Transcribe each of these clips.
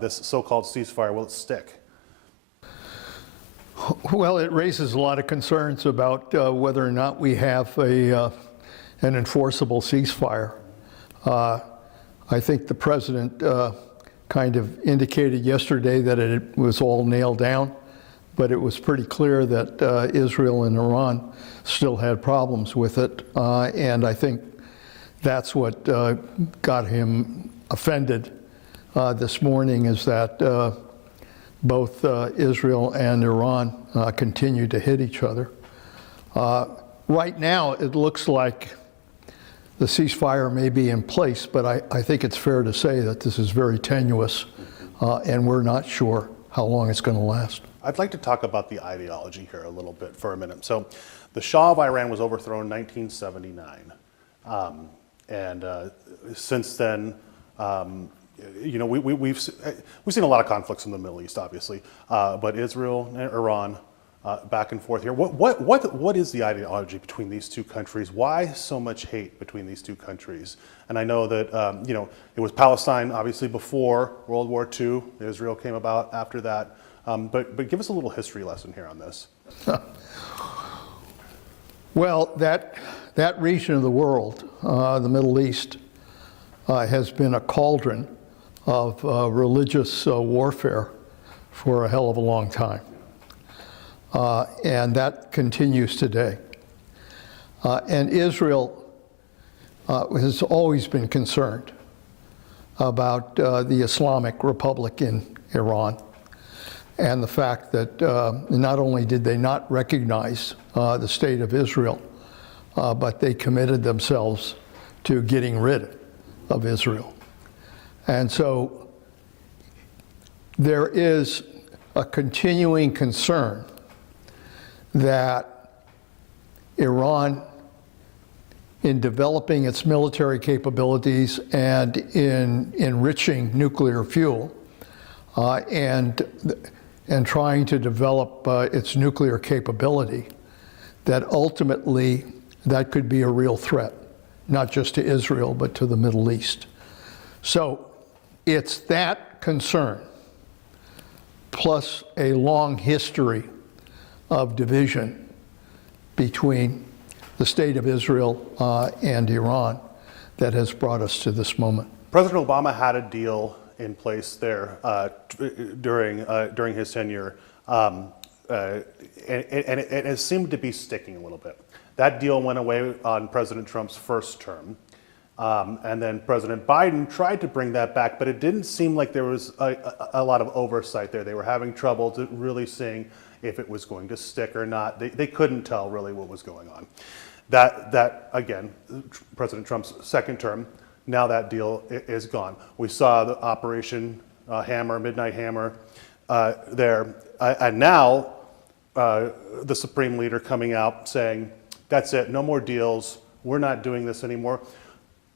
This so-called ceasefire, will it stick? Well, it raises a lot of concerns about whether or not we have an enforceable ceasefire. I think the president kind of indicated yesterday that it was all nailed down, but it was pretty clear that Israel and Iran still had problems with it, and I think that's what got him offended this morning, is that both Israel and Iran continue to hit each other. Right now, it looks like the ceasefire may be in place, but I think it's fair to say that this is very tenuous, and we're not sure how long it's going to last. I'd like to talk about the ideology here a little bit for a minute. So the Shah of Iran was overthrown in 1979. And since then, you know, we've seen a lot of conflicts in the Middle East, obviously, but Israel and Iran, back and forth here. What is the ideology between these two countries? Why so much hate between these two countries? And I know that you know, it was Palestine obviously before World War II. Israel came about after that. But give us a little history lesson here on this. Well, that region of the world, the Middle East, has been a cauldron of religious warfare for a hell of a long time. And that continues today. And Israel has always been concerned about the Islamic Republic in Iran, and the fact that not only did they not recognize the state of Israel, but they committed themselves to getting rid of Israel. And so there is a continuing concern that Iran, in developing its military capabilities and in enriching nuclear fuel, and trying to develop its nuclear capability, that ultimately that could be a real threat, not just to Israel, but to the Middle East. So it's that concern, plus a long history of division between the state of Israel and Iran, that has brought us to this moment. President Obama had a deal in place there during his tenure, and it has seemed to be sticking a little bit. That deal went away on President Trump's first term, and then President Biden tried to bring that back, but it didn't seem like there was a lot of oversight there. They were having trouble to really seeing if it was going to stick or not. They couldn't tell really what was going on. That again, President Trump's second term, now that deal is gone. We saw the Operation Hammer, Midnight Hammer there, and now the Supreme Leader coming out saying, that's it, no more deals, we're not doing this anymore.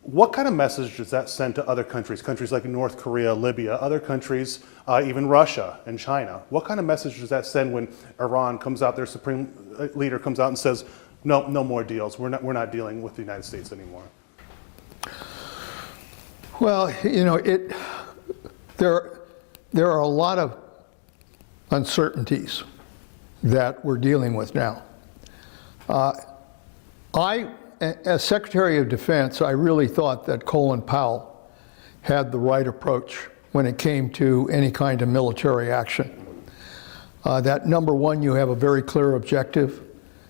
What kind of message does that send to other countries, countries like North Korea, Libya, other countries, even Russia and China? What kind of message does that send when Iran comes out, their Supreme Leader comes out and says, no more deals, we're not dealing with the United States anymore? Well, you know, there are a lot of uncertainties that we're dealing with now. As Secretary of Defense, I really thought that Colin Powell had the right approach when it came to any kind of military action. That number one, you have a very clear objective.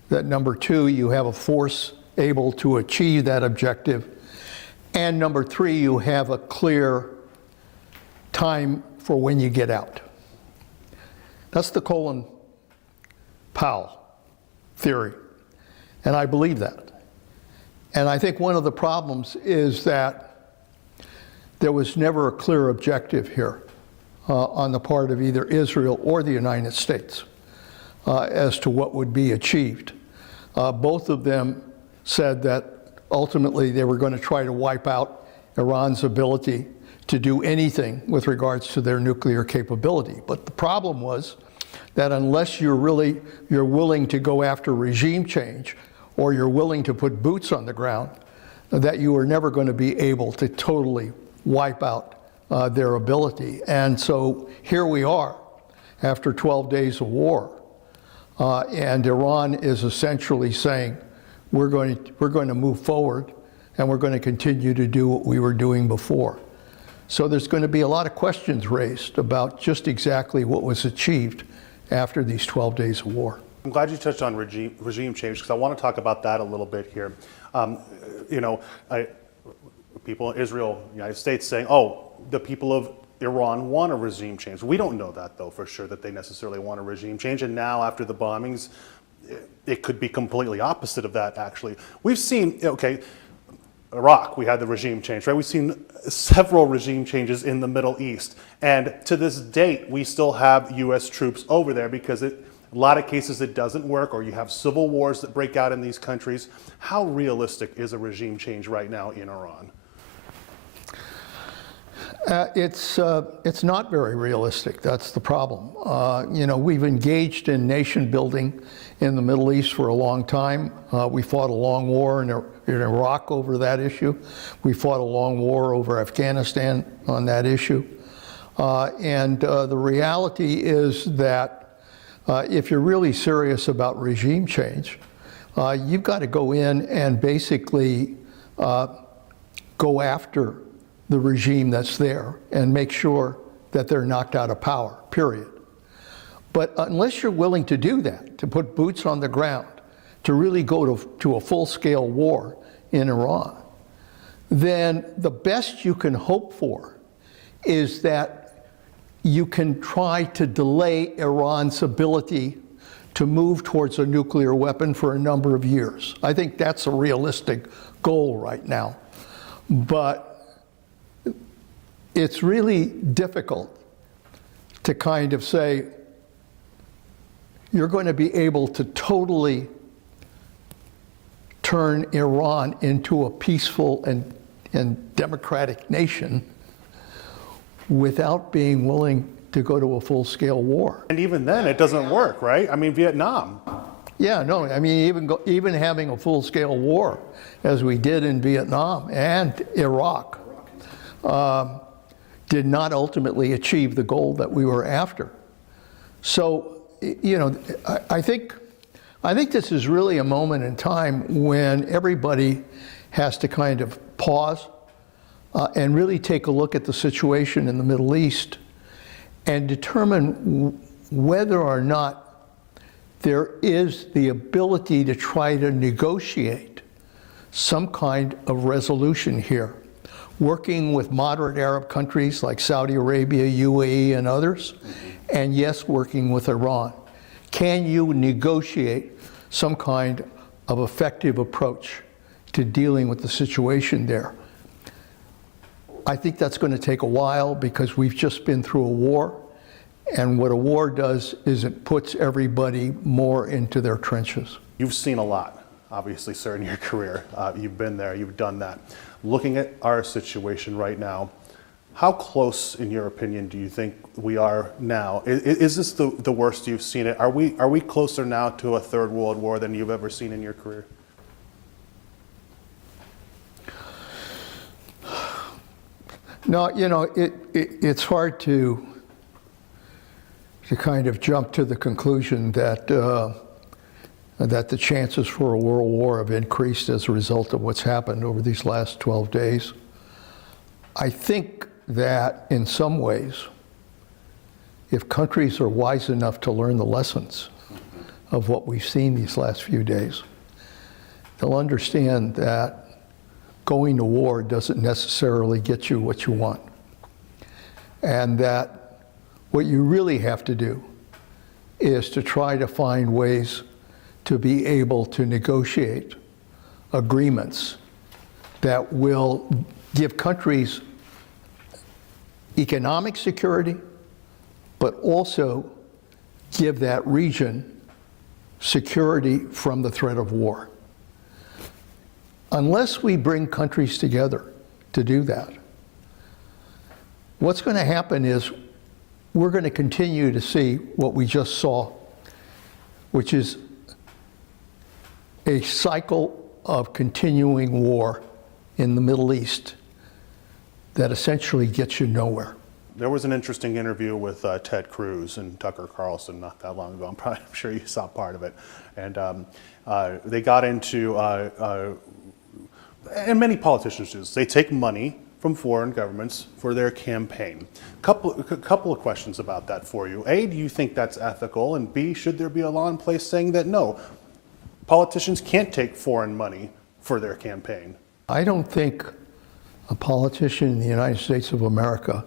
That number two, you have a force able to achieve that objective. And number three, you have a clear time for when you get out. That's the Colin Powell theory, and I believe that. And I think one of the problems is that there was never a clear objective here on the part of either Israel or the United States as to what would be achieved. Both of them said that ultimately they were going to try to wipe out Iran's ability to do anything with regards to their nuclear capability. But the problem was that unless you're willing to go after regime change, or you're willing to put boots on the ground, that you are never going to be able to totally wipe out their ability. And so here we are after 12 days of war, and Iran is essentially saying, we're going to move forward and we're going to continue to do what we were doing before. So there's going to be a lot of questions raised about just exactly what was achieved after these 12 days of war. I'm glad you touched on regime change, because I want to talk about that a little bit here. People in Israel, United States saying, oh, the people of Iran want a regime change. We don't know that, though, for sure, that they necessarily want a regime change. And now, after the bombings, it could be completely opposite of that, actually. We've seen, okay, Iraq, we had the regime change, right? We've seen several regime changes in the Middle East. And to this date, we still have U.S. troops over there because a lot of cases it doesn't work, or you have civil wars that break out in these countries. How realistic is a regime change right now in Iran? It's not very realistic. That's the problem. We've engaged in nation building in the Middle East for a long time. We fought a long war in Iraq over that issue. We fought a long war over Afghanistan on that issue. And the reality is that if you're really serious about regime change, you've got to go in and basically go after the regime that's there and make sure that they're knocked out of power, period. But unless you're willing to do that, to put boots on the ground, to really go to a full-scale war in Iran, then the best you can hope for is that you can try to delay Iran's ability to move towards a nuclear weapon for a number of years. I think that's a realistic goal right now. But it's really difficult to kind of say, you're going to be able to totally turn Iran into a peaceful and democratic nation without being willing to go to a full-scale war. And even then, it doesn't work, right? I mean, Vietnam. Yeah, no, I mean, even having a full-scale war, as we did in Vietnam and Iraq, did not ultimately achieve the goal that we were after. So, I think this is really a moment in time when everybody has to kind of pause and really take a look at the situation in the Middle East and determine whether or not there is the ability to try to negotiate some kind of resolution here, working with moderate Arab countries like Saudi Arabia, UAE, and others, and yes, working with Iran. Can you negotiate some kind of effective approach to dealing with the situation there? I think that's going to take a while because we've just been through a war, and what a war does is it puts everybody more into their trenches. You've seen a lot, obviously, sir, in your career. You've been there, you've done that. Looking at our situation right now, how close, in your opinion, do you think we are now? Is this the worst you've seen it? Are we closer now to a third world war than you've ever seen in your career? No, it's hard to kind of jump to the conclusion that that the chances for a world war have increased as a result of what's happened over these last 12 days. I think that in some ways, if countries are wise enough to learn the lessons of what we've seen these last few days, they'll understand that going to war doesn't necessarily get you what you want. And that what you really have to do is to try to find ways to be able to negotiate agreements that will give countries economic security, but also give that region security from the threat of war. Unless we bring countries together to do that, what's going to happen is we're going to continue to see what we just saw, which is a cycle of continuing war in the Middle East that essentially gets you nowhere. There was an interesting interview with Ted Cruz and Tucker Carlson not that long ago. I'm sure you saw part of it. And they got into, and many politicians do this, they take money from foreign governments for their campaign. Couple of questions about that for you. A, do you think that's ethical? And B, should there be a law in place saying that no, politicians can't take foreign money for their campaign? I don't think a politician in the United States of America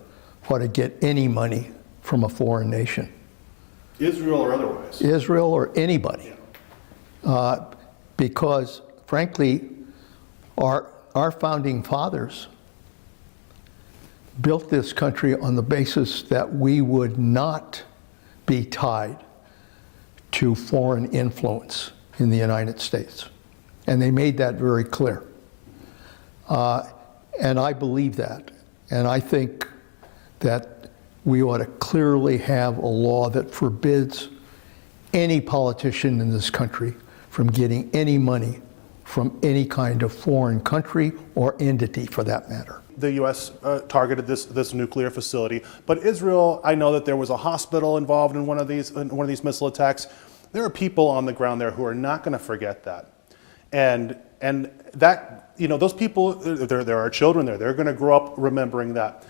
ought to get any money from a foreign nation. Israel or otherwise? Israel or anybody. Because frankly, our founding fathers built this country on the basis that we would not be tied to foreign influence in the United States. And they made that very clear. And I believe that. And I think that we ought to clearly have a law that forbids any politician in this country from getting any money from any kind of foreign country or entity for that matter. The U.S. Targeted this nuclear facility, but Israel, I know that there was a hospital involved in one of these missile attacks. There are people on the ground there who are not going to forget that, and that, you know, those people, there are children there. They're going to grow up remembering that.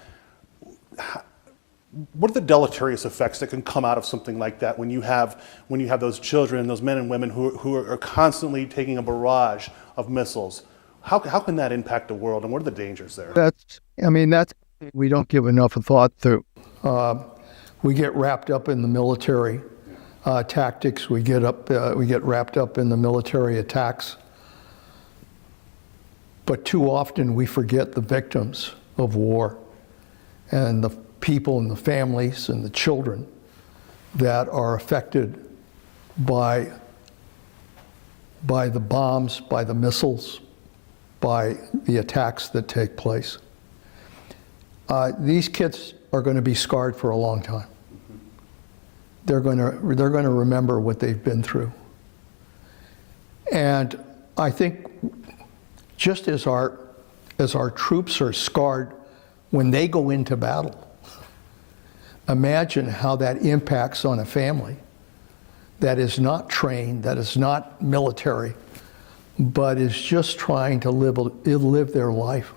What are the deleterious effects that can come out of something like that when you have those children, those men and women who are constantly taking a barrage of missiles? How can that impact the world, and what are the dangers there? That's we don't give enough thought to. We get wrapped up in the military tactics. We get wrapped up in the military attacks. But too often we forget the victims of war and the people and the families and the children that are affected by the bombs, by the missiles, by the attacks that take place. These kids are going to be scarred for a long time. They're going to remember what they've been through. And I think just as our troops are scarred when they go into battle, imagine how that impacts on a family that is not trained, that is not military, but is just trying to live their life.